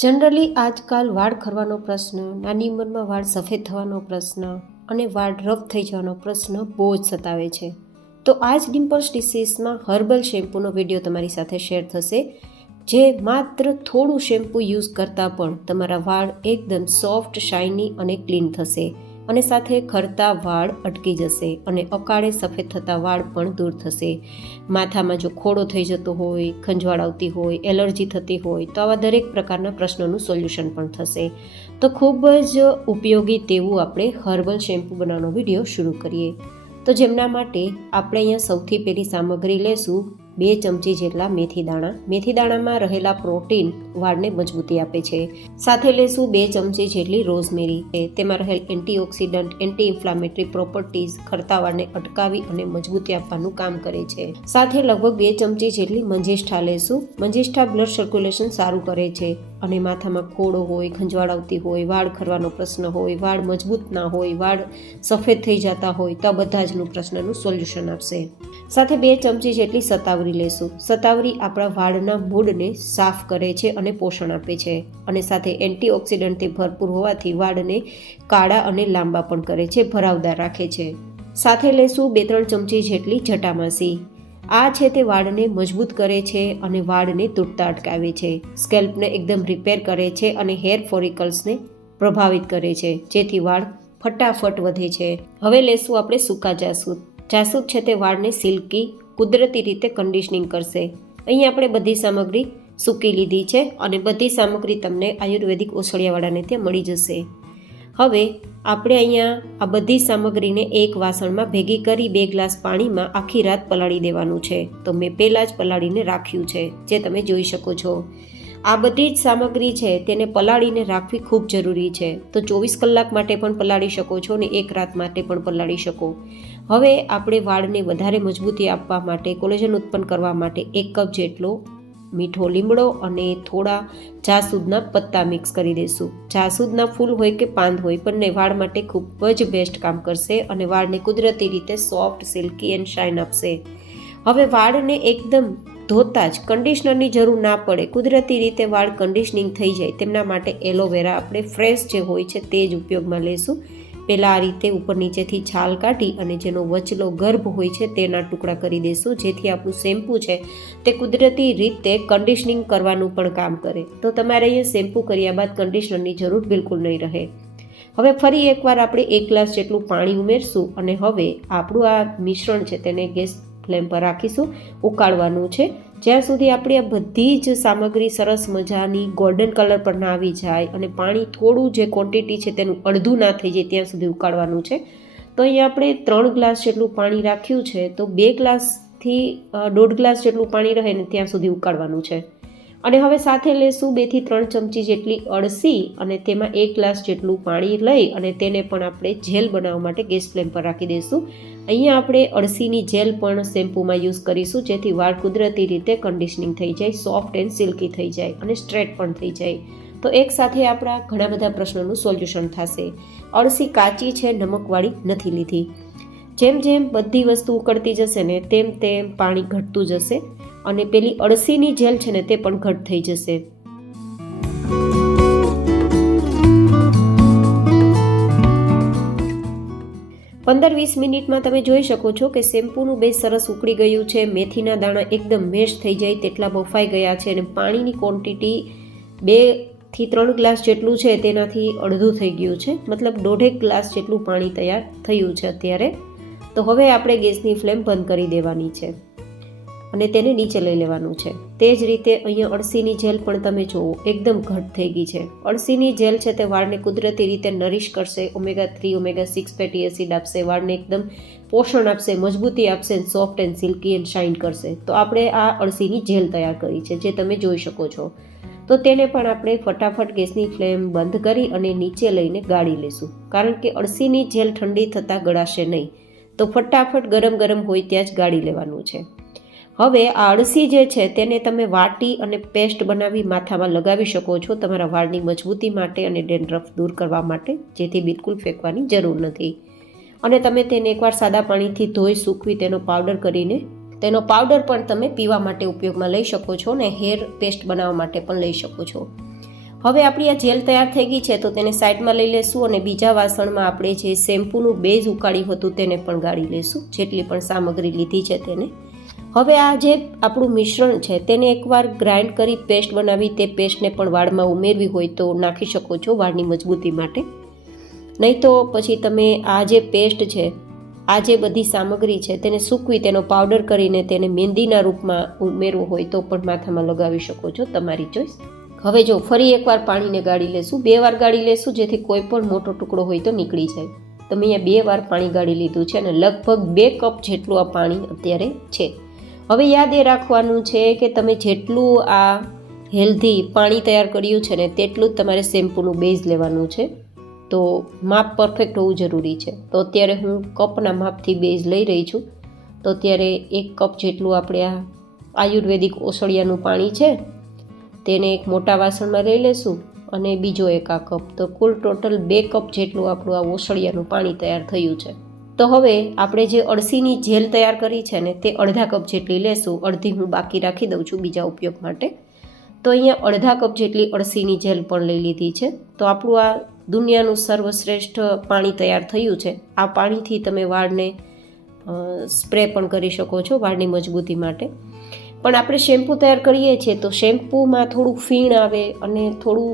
Generally આજકાલ વાળ ખરવાનો પ્રશ્ન, નાની ઉંમરમાં વાળ સફેદ થવાનો પ્રશ્ન અને વાળ રફ થઈ જવાનો પ્રશ્ન બહુ જ સતાવે છે. તો આ જ ડિમ્પલ્સ ડિસીઝમાં હર્બલ શેમ્પૂનો વિડીયો તમારી સાથે શેર થશે, જે માત્ર થોડું શેમ્પૂ યુઝ કરતાં પણ તમારા વાળ એકદમ સોફ્ટ, શાઇની અને ક્લીન થશે અને સાથે ખરતા વાળ અટકી જશે અને અકાળે સફેદ થતા વાળ પણ દૂર થશે. માથામાં જો ખોડો થઈ જતો હોય, ખંજવાળ આવતી હોય, એલર્જી થતી હોય તો આવા દરેક પ્રકારના પ્રશ્નોનું સોલ્યુશન પણ થશે. તો ખૂબ જ ઉપયોગી તેવું આપણે હર્બલ શેમ્પૂ બનાવવાનો વિડીયો શરૂ કરીએ. તો જેમના માટે આપણે અહીંયા સૌથી પહેલી સામગ્રી લેશું 2 ચમચી જેટલા મેથી દાણા. મેથી દાણામાં રહેલા પ્રોટીન વાળને મજબૂતી આપે છે. સાથે લેશું 2 ચમચી જેટલી રોઝમેરી. તેમાં રહેલ એન્ટીઓક્સિડન્ટ, એન્ટી ઇન્ફ્લામેટરી પ્રોપર્ટીઝ ખરતા વાળને અટકાવી અને મજબૂતી આપવાનું કામ કરે છે. સાથે લગભગ 2 ચમચી જેટલી મંજિષ્ઠા લેશું. મંજિષ્ઠા બ્લડ સર્ક્યુલેશન સારું કરે છે અને માથામાં ખોડો હોય, ખંજવાળ આવતી હોય, વાળ ખરવાનો પ્રશ્ન હોય, વાળ મજબૂત ના હોય, વાળ સફેદ થઈ જતા હોય તો આ બધા જનું પ્રશ્નનું સોલ્યુશન આપશે. સાથે 2 ચમચી જેટલી સતાવરી લેશું. સતાવરી આપણા વાળના મૂળને સાફ કરે છે અને પોષણ આપે છે અને સાથે એન્ટીઓક્સિડન્ટથી ભરપૂર હોવાથી વાળને કાળા અને લાંબા પણ કરે છે, ભરાવદાર રાખે છે. સાથે લેશું 2-3 ચમચી જેટલી જટામાસી. આ છે તે વાળને મજબૂત કરે છે અને વાળને તૂટતા અટકાવે છે. સ્કેલ્પને એકદમ રિપેર કરે છે અને હેર ફોલિકલ્સને પ્રભાવિત કરે છે, જેથી વાળ ફટાફટ વધે છે. હવે લેશું આપણે સૂકા જાસૂદ. જાસૂદ છે તે વાળને સિલ્કી, કુદરતી રીતે કન્ડિશનિંગ કરશે. અહીં આપણે બધી સામગ્રી સૂકી લીધી છે અને બધી સામગ્રી તમને આયુર્વેદિક ઓસળિયાવાળાને ત્યાં મળી જશે. હવે આપણે અહીંયા આ બધી સામગ્રીને એક વાસણમાં ભેગી કરી 2 ગ્લાસ પાણીમાં આખી રાત પલાળી દેવાનું છે. તો મેં પહેલાં જ પલાળીને રાખ્યું છે, જે તમે જોઈ શકો છો. આ બધી જ સામગ્રી છે તેને પલાળીને રાખવી ખૂબ જરૂરી છે. તો 24 કલાક માટે પણ પલાળી શકો છો અને 1 રાત માટે પણ પલાળી શકો. હવે આપણે વાળને વધારે મજબૂતી આપવા માટે, કોલેજન ઉત્પન્ન કરવા માટે 1 કપ જેટલો મીઠો લીમડો અને થોડા જાસૂદના પત્તા મિક્સ કરી દઈશું. જાસૂદના ફૂલ હોય કે પાન હોય, બંને વાળ માટે ખૂબ જ બેસ્ટ કામ કરશે અને વાળને કુદરતી રીતે સોફ્ટ, સિલ્કી એન્ડ શાઇન આપશે. હવે વાળને એકદમ ધોતા જ કન્ડિશનરની જરૂર ના પડે, કુદરતી રીતે વાળ કન્ડિશનિંગ થઈ જાય તેમના માટે એલોવેરા આપણે ફ્રેશ જે હોય છે તે જ ઉપયોગમાં લેશું. પહેલાં આ રીતે ઉપર નીચેથી છાલ કાઢી અને જેનો વચલો ગર્ભ હોય છે તેના ટુકડા કરી દઈશું, જેથી આપણું શેમ્પૂ છે તે કુદરતી રીતે કન્ડિશનિંગ કરવાનું પણ કામ કરે. તો તમારે અહીંયા શેમ્પૂ કર્યા બાદ કન્ડિશનરની જરૂર બિલકુલ નહીં રહે. હવે ફરી એકવાર આપણે 1 ગ્લાસ જેટલું પાણી ઉમેરશું અને હવે આપણું આ મિશ્રણ છે તેને ગેસ ફ્લેમ પર રાખીશું, ઉકાળવાનું છે. જ્યાં સુધી આપણી આ બધી જ સામગ્રી સરસ મજાની ગોલ્ડન કલર પર ના આવી જાય અને પાણી થોડું જે ક્વોન્ટિટી છે તેનું અડધું ના થઈ જાય ત્યાં સુધી ઉકાળવાનું છે. તો અહીંયા આપણે 3 ગ્લાસ જેટલું પાણી રાખ્યું છે, તો 2 ગ્લાસથી 1.5 ગ્લાસ જેટલું પાણી રહે ને ત્યાં સુધી ઉકાળવાનું છે. અને હવે સાથે લેશું 2 થી 3 ચમચી જેટલી અળસી અને તેમાં 1 ગ્લાસ જેટલું પાણી લઈ અને તેને પણ આપણે જેલ બનાવવા માટે ગેસ ફ્લેમ પર રાખી દઈશું. અહીંયા આપણે અળસીની જેલ પણ શેમ્પૂમાં યુઝ કરીશું, જેથી વાળ કુદરતી રીતે કન્ડિશનિંગ થઈ જાય, સોફ્ટ એન્ડ સિલ્કી થઈ જાય અને સ્ટ્રેટ પણ થઈ જાય. તો એક સાથે આપણા ઘણા બધા પ્રશ્નોનું સોલ્યુશન થશે. અળસી કાચી છે, નમકવાળી નથી લીધી. જેમ જેમ બધી વસ્તુ ઉકળતી જશે ને તેમ તેમ પાણી ઘટતું જશે અને પેલી અળસીની જેલ છે ને તે પણ ઘટ થઈ જશે. પંદર 20 મિનિટમાં તમે જોઈ શકો છો કે શેમ્પૂનું બેઝ સરસ ઉકળી ગયું છે. મેથીના દાણા એકદમ મેશ થઈ જાય તેટલા બફાઈ ગયા છે અને પાણીની ક્વોન્ટિટી 2 થી 3 ગ્લાસ જેટલું છે તેનાથી અડધું થઈ ગયું છે, મતલબ 1.5 ગ્લાસ જેટલું પાણી તૈયાર થયું છે અત્યારે. તો હવે આપણે ગેસની ફ્લેમ બંધ કરી દેવાની છે અને તેને નીચે લઈ લેવાનું છે. તે જ રીતે અહીંયા અળસીની જેલ પણ તમે જુઓ એકદમ ઘટ થઈ ગઈ છે. અળસીની જેલ છે તે વાળને કુદરતી રીતે નરિશ કરશે, omega-3, omega-6 ફેટી એસિડ આપશે, વાળને એકદમ પોષણ આપશે, મજબૂતી આપશે, soft and silky and shine કરશે. તો આપણે આ અળસીની જેલ તૈયાર કરી છે, જે તમે જોઈ શકો છો. તો તેને પણ આપણે ફટાફટ ગેસની ફ્લેમ બંધ કરી અને નીચે લઈને ગાળી લેશું, કારણ કે અળસીની જેલ ઠંડી થતાં ગળાશે નહીં. તો ફટાફટ ગરમ ગરમ હોય ત્યાં જ ગાળી લેવાનું છે. હવે આ અળસી જે છે તેને તમે વાટી અને પેસ્ટ બનાવી માથામાં લગાવી શકો છો તમારા વાળની મજબૂતી માટે અને ડેન્ડ્રફ દૂર કરવા માટે, જેથી બિલકુલ ફેંકવાની જરૂર નથી. અને તમે તેને એકવાર સાદા પાણીથી ધોઈ સૂકવી તેનો પાવડર કરીને તેનો પાવડર પણ તમે પીવા માટે ઉપયોગમાં લઈ શકો છો અને હેર પેસ્ટ બનાવવા માટે પણ લઈ શકો છો. હવે આપણી આ જેલ તૈયાર થઈ ગઈ છે તો તેને સાઈડમાં લઈ લેશું અને બીજા વાસણમાં આપણે જે શેમ્પૂનું બેઝ ઉકાળ્યું હતું તેને પણ ગાળી લેશું, જેટલી પણ સામગ્રી લીધી છે તેને. હવે આ જે આપણું મિશ્રણ છે તેને એકવાર ગ્રાઇન્ડ કરી પેસ્ટ બનાવી, તે પેસ્ટને પણ વાળમાં ઉમેરવી હોય તો નાખી શકો છો વાળની મજબૂતી માટે. નહીં તો પછી તમે આ જે પેસ્ટ છે, આ જે બધી સામગ્રી છે તેને સૂકવી તેનો પાવડર કરીને તેને મહેંદીના રૂપમાં ઉમેરવો હોય તો પણ માથામાં લગાવી શકો છો, તમારી ચોઈસ. હવે જો ફરી એકવાર પાણીને ગાળી લેશું, 2 વાર ગાળી લેશું જેથી કોઈ પણ મોટો ટુકડો હોય તો નીકળી જાય. તમે અહીંયા 2 વાર પાણી ગાળી લીધું છે અને લગભગ 2 કપ જેટલું આ પાણી અત્યારે છે. હવે યાદ એ રાખવાનું છે કે તમે જેટલું આ હેલ્ધી પાણી તૈયાર કર્યું છે ને તેટલું જ તમારે શેમ્પૂનું બેઝ લેવાનું છે. તો માપ પરફેક્ટ હોવું જરૂરી છે. તો અત્યારે હું કપના માપથી બેઝ લઈ રહી છું. તો અત્યારે 1 કપ જેટલું આપણે આ આયુર્વેદિક ઓસળિયાનું પાણી છે તેને એક મોટા વાસણમાં લઈ લેશું અને બીજો 1 આ કપ, તો કુલ ટોટલ 2 કપ જેટલું આપણું આ ઓસળિયાનું પાણી તૈયાર થયું છે. તો હવે આપણે જે અળસીની જેલ તૈયાર કરી છે ને તે અડધા કપ જેટલી લેશું, અડધી હું બાકી રાખી દઉં છું બીજા ઉપયોગ માટે. તો અહીંયા અડધા કપ જેટલી અળસીની જેલ પણ લઈ લીધી છે. તો આપણું આ દુનિયાનું સર્વશ્રેષ્ઠ પાણી તૈયાર થયું છે. આ પાણીથી તમે વાળને સ્પ્રે પણ કરી શકો છો વાળની મજબૂતી માટે. પણ આપણે શેમ્પૂ તૈયાર કરીએ છીએ તો શેમ્પૂમાં થોડું ફીણ આવે અને થોડું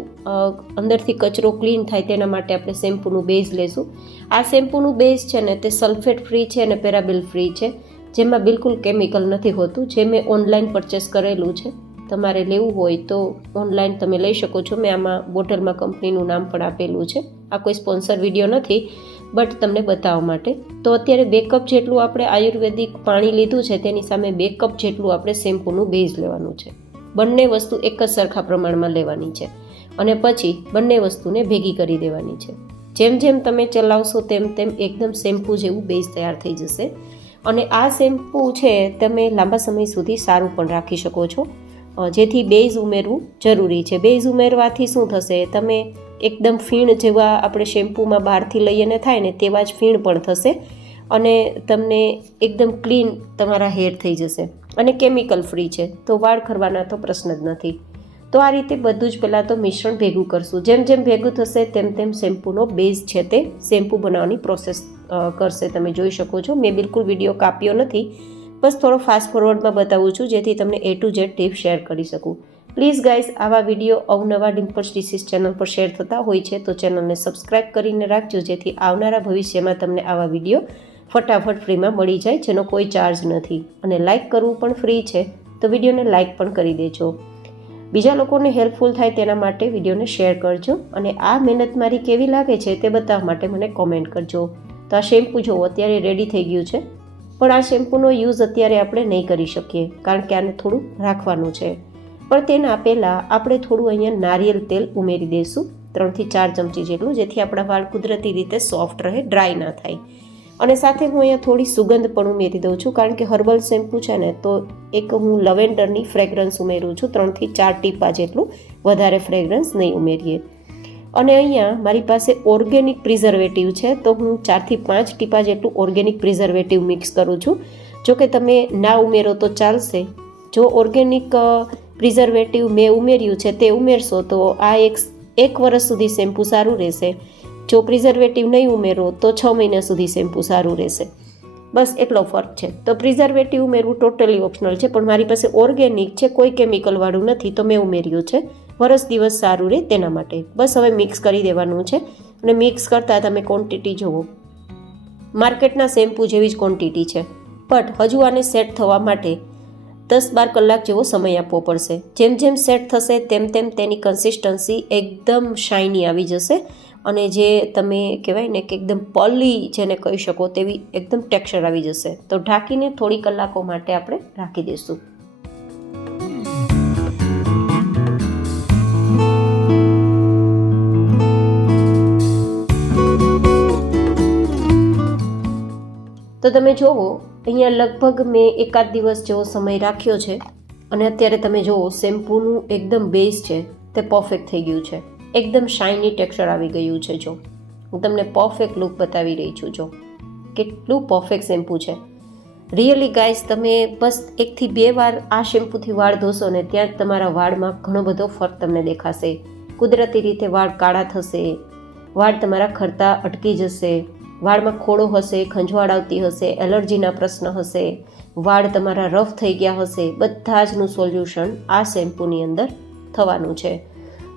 અંદરથી કચરો ક્લીન થાય તેના માટે આપણે શેમ્પૂનું બેઝ લેશું. આ શેમ્પૂનું બેઝ છે ને તે સલ્ફેટ ફ્રી છે અને પેરાબેલ ફ્રી છે, જેમાં બિલકુલ કેમિકલ નથી હોતું, જે મેં ઓનલાઈન પરચેસ કરેલું છે. તમારે લેવું હોય તો ઓનલાઈન તમે લઈ શકો છો. મેં આમાં બોટલમાં કંપનીનું નામ પણ આપેલું છે. આ કોઈ સ્પોન્સર વિડીયો નથી, બટ તમને બતાવવા માટે. તો અત્યારે 2 કપ જેટલું આપણે આયુર્વેદિક પાણી લીધું છે તેની સામે 2 કપ જેટલું આપણે શેમ્પૂનું બેઝ લેવાનું છે. બંને વસ્તુ એક જ સરખા પ્રમાણમાં લેવાની છે અને પછી બંને વસ્તુને ભેગી કરી દેવાની છે. જેમ જેમ તમે ચલાવશો તેમ તેમ એકદમ શેમ્પૂ જેવું બેઝ તૈયાર થઈ જશે. અને આ શેમ્પૂ છે તમે લાંબા સમય સુધી સારું પણ રાખી શકો છો, જેથી બેઝ ઉમેરવું જરૂરી છે. બેઝ ઉમેરવાથી શું થશે, તમે એકદમ ફીણ જેવા આપણે શેમ્પૂમાં બહારથી લઈને થાય ને તેવા જ ફીણ પણ થશે અને તમને એકદમ ક્લીન તમારા હેર થઈ જશે અને કેમિકલ ફ્રી છે, તો વાળ ખરવાના તો પ્રશ્ન જ નથી. તો આ રીતે બધું જ પહેલાં તો મિશ્રણ ભેગું કરશું. જેમ જેમ ભેગું થશે તેમ તેમ શેમ્પૂનો બેઝ છે તે શેમ્પૂ બનાવવાની પ્રોસેસ કરશે. તમે જોઈ શકો છો મેં બિલકુલ વિડીયો કાપ્યો નથી, બસ થોડો ફાસ્ટ ફોરવર્ડમાં બતાવું છું જેથી તમને A to Z tip share કરી શકું. પ્લીઝ ગાઈઝ, આવા વિડીયો અવનવા ડિમ્પલ્સ ડિસીઝ ચેનલ પર શેર થતા હોય છે તો ચેનલને સબસ્ક્રાઈબ કરીને રાખજો, જેથી આવનારા ભવિષ્યમાં તમને આવા વિડીયો ફટાફટ ફ્રીમાં મળી જાય, જેનો કોઈ ચાર્જ નથી. અને લાઇક કરવું પણ ફ્રી છે, તો વિડીયોને લાઇક પણ કરી દેજો. બીજા લોકોને હેલ્પફુલ થાય તેના માટે વિડીયોને શેર કરજો અને આ મહેનત મારી કેવી લાગે છે તે બતાવવા માટે મને કોમેન્ટ કરજો. તો આ શેમ્પૂ જો અત્યારે રેડી થઈ ગયું છે, પણ આ શેમ્પૂનો યુઝ અત્યારે આપણે નહીં કરી શકીએ કારણ કે આને થોડું રાખવાનું છે. પણ તેના પહેલાં આપણે થોડું અહીંયા નારિયેલ તેલ ઉમેરી દઈશું, 3 થી 4 ચમચી જેટલું, જેથી આપણા વાળ કુદરતી રીતે સોફ્ટ રહે, ડ્રાય ના થાય. અને સાથે હું અહીંયા થોડી સુગંધ પણ ઉમેરી દઉં છું કારણ કે હર્બલ શેમ્પૂ છે ને, તો એક હું લવેન્ડરની ફ્રેગ્રન્સ ઉમેરું છું, 3 થી 4 ટીપા જેટલું, વધારે ફ્રેગ્રન્સ નહીં ઉમેરીએ. અને અહીંયા મારી પાસે ઓર્ગેનિક પ્રિઝર્વેટિવ છે, તો હું 4 થી 5 ટીપા જેટલું ઓર્ગેનિક પ્રિઝર્વેટિવ મિક્સ કરું છું. જો કે તમે ના ઉમેરો તો ચાલશે. જો ઓર્ગેનિક પ્રિઝર્વેટિવ મેં ઉમેર્યું છે તે ઉમેરશો તો આ એક વર્ષ સુધી શેમ્પૂ સારું રહેશે. જો પ્રિઝર્વેટિવ નહીં ઉમેરો તો 6 મહિના સુધી શેમ્પૂ સારું રહેશે. બસ એટલો ફરક છે. તો પ્રિઝર્વેટિવ ઉમેરવું ટોટલી ઓપ્શનલ છે, પણ મારી પાસે ઓર્ગેનિક છે, કોઈ કેમિકલવાળું નથી, તો મેં ઉમેર્યું છે. વરસ દિવસ સારું રહે તેના માટે. બસ હવે મિક્સ કરી દેવાનું છે અને મિક્સ કરતાં તમે ક્વોન્ટિટી જુઓ, માર્કેટના શેમ્પૂ જેવી જ ક્વોન્ટિટી છે, બટ હજુ આને સેટ થવા માટે 10-12 કલાક જેવો સમય આપવો પડશે. જેમ જેમ સેટ થશે તેમ તેમ તેની કન્સિસ્ટન્સી એકદમ શાઇની આવી જશે અને જે તમે કહેવાય ને કે એકદમ પલી જેને કહી શકો તેવી એકદમ ટેક્સચર આવી જશે. તો ઢાંકીને થોડી કલાકો માટે આપણે રાખી દઈશું. તો તમે જુઓ અહીંયા લગભગ મેં 1 દિવસ જેવો સમય રાખ્યો છે અને અત્યારે તમે જુઓ શેમ્પૂનું એકદમ બેઝ છે તે પરફેક્ટ થઈ ગયું છે, એકદમ શાઇની ટેક્સચર આવી ગયું છે. જો હું તમને પરફેક્ટ લુક બતાવી રહી છું, જો કેટલું પરફેક્ટ શેમ્પૂ છે. રિયલી ગાઈઝ, તમે બસ 1 થી 2 વાર આ શેમ્પૂથી વાળ ધોશો ને ત્યાં જ તમારા વાળમાં ઘણો બધો ફરક તમને દેખાશે. કુદરતી રીતે વાળ કાળા થશે, વાળ તમારા ખરતા અટકી જશે, વાળમાં ખોડો હશે, ખંજવાળ આવતી હશે, એલર્જીના પ્રશ્ન હશે, વાળ તમારા રફ થઈ ગયા હશે, બધા જનું સોલ્યુશન આ શેમ્પૂની અંદર થવાનું છે.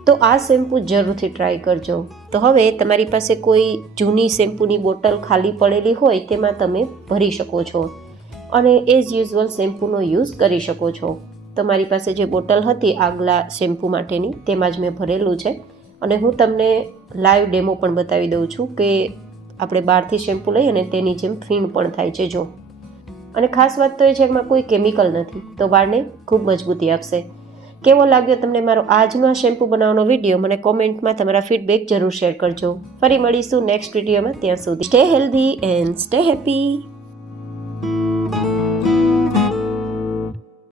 તો આ શેમ્પૂ જરૂરથી ટ્રાય કરજો. તો હવે તમારી પાસે કોઈ જૂની શેમ્પૂની બોટલ ખાલી પડેલી હોય તેમાં તમે ભરી શકો છો અને એઝ યુઝ્યુઅલ શેમ્પૂનો યુઝ કરી શકો છો. તમારી પાસે જે બોટલ હતી આગલા શેમ્પૂ માટેની તેમાં જ મેં ભરેલું છે અને હું તમને લાઈવ ડેમો પણ બતાવી દઉં છું કે આપણે બહારથી શેમ્પૂ લઈએ અને તેની જેમ ફીણ પણ થાય છે જો. અને ખાસ વાત તો એ છે કે એમાં કોઈ કેમિકલ નથી, તો વાળને ખૂબ મજબૂતી આપશે. કેવો લાગ્યો તમને મારો આજનો આ શેમ્પૂ બનાવવાનો વિડીયો? મને કોમેન્ટમાં તમારા ફીડબેક જરૂર શેર કરજો. ફરી મળીશું નેક્સ્ટ વિડીયોમાં. ત્યાં સુધી stay healthy and stay happy.